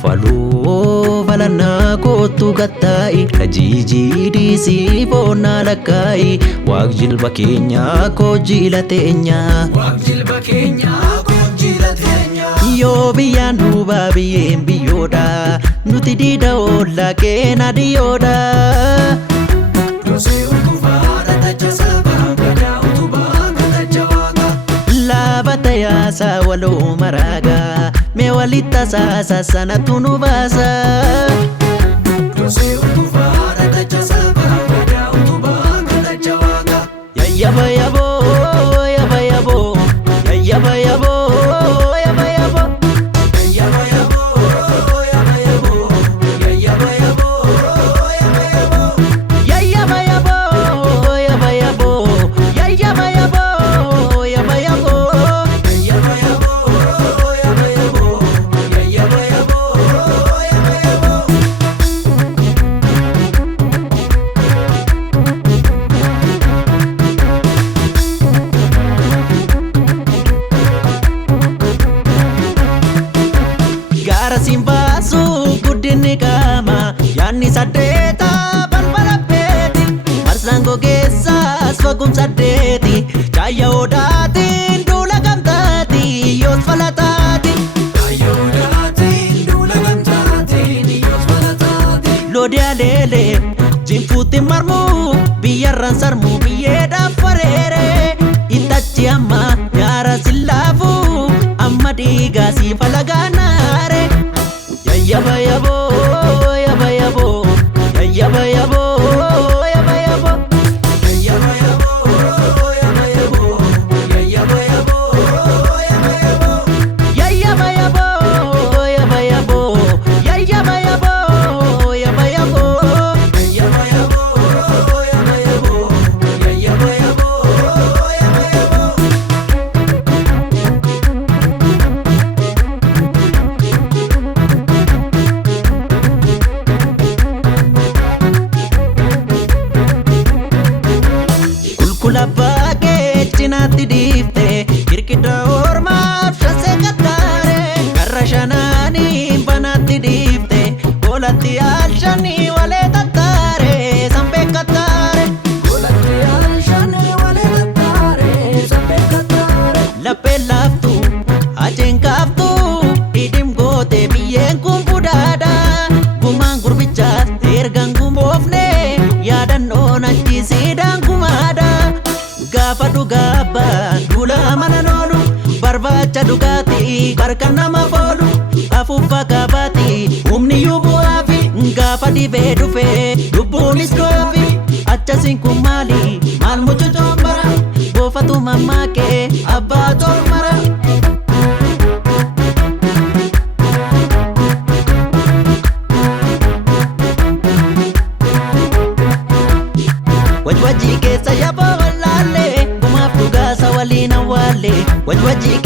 faloo falana kootu gatta'i kajiji disi bona lakai waq jilba keenya ko jilateenya yo biyan duba biyen biyoda nuti dida olla kena diyoda ya sa walu maraga me walita sa sana tunu basa ya yabo yabo yabo yabo ya yabo yabo yabo yabo simbasu gudini kama yani sadeta balbala peti marsango gesa sfagum sadeti chaya odati ndula kantati yos falatati lodia lele jimfuti marmu biyarran sarmu biyeda farere itachi amma yara silafu amma diga si falaganare yaba yabo yaba yabo yaba yabo yaba yabo yaba yabo yaba yabo yaba yabo yaba yabo yaba yabo yaba yabo yaba yabo yaba yabo yaba yabo yaba yabo yaba yabo yaba yabo kulabake chinatti difte kirkida orma shase katare karashanani banatti difte golatti alshani wale tattare sampe katare golatti alshani wale tattare sampe katare lappe laftu ajen kaftu idim gote biyen kumbudada guman gurbicha ergan gumofne yadan onachi sidan kumada gafa dugaba dula mananolu barbacha dugati barka nama bolu afufa kabati umni yubu afi gafa dibe dufe dubunis kofi acha sinkumali mal mucho chombara gofatu mamake abba tormara wajwaji kesa yabo wale kuma fuga sawalina wale wajwaji